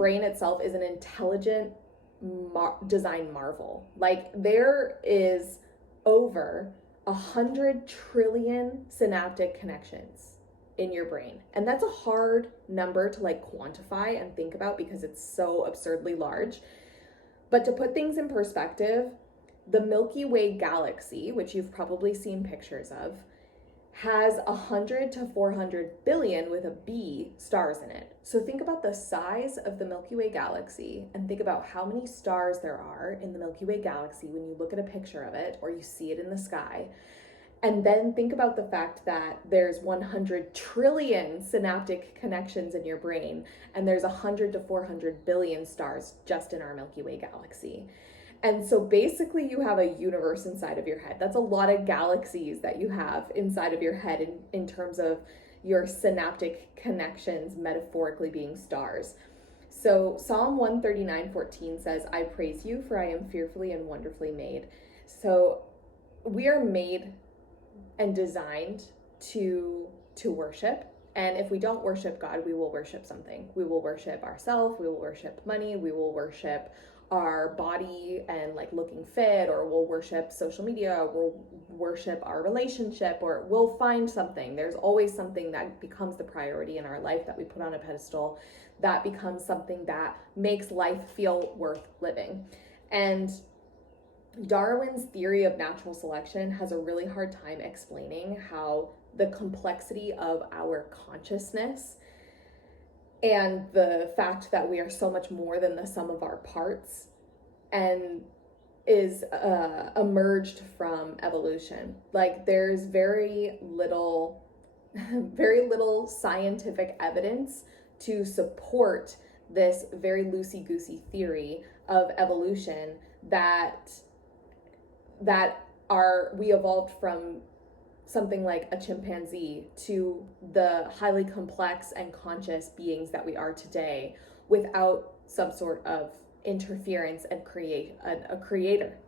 brain itself is an intelligent design marvel. Like there is over 100 trillion synaptic connections in your brain. And that's a hard number to like quantify and think about because it's so absurdly large. But to put things in perspective, the Milky Way galaxy, which you've probably seen pictures of, has 100 to 400 billion with a B stars in it. So think about the size of the Milky Way galaxy and think about how many stars there are in the Milky Way galaxy when you look at a picture of it or you see it in the sky. And then think about the fact that there's 100 trillion synaptic connections in your brain, and there's 100 to 400 billion stars just in our Milky Way galaxy. And so basically you have a universe inside of your head. That's a lot of galaxies that you have inside of your head in terms of your synaptic connections metaphorically being stars. So Psalm 139:14 says, I praise you, for I am fearfully and wonderfully made. So we are made and designed to worship. And if we don't worship God, we will worship something. We will worship ourselves, we will worship money, we will worship our body and like looking fit, or we'll worship social media, or we'll worship our relationship, or we'll find something. There's always something that becomes the priority in our life that we put on a pedestal, that becomes something that makes life feel worth living. And Darwin's theory of natural selection has a really hard time explaining how the complexity of our consciousness and the fact that we are so much more than the sum of our parts and is emerged from evolution. Like there's very little scientific evidence to support this very loosey-goosey theory of evolution that we evolved from something like a chimpanzee to the highly complex and conscious beings that we are today without some sort of interference and a creator.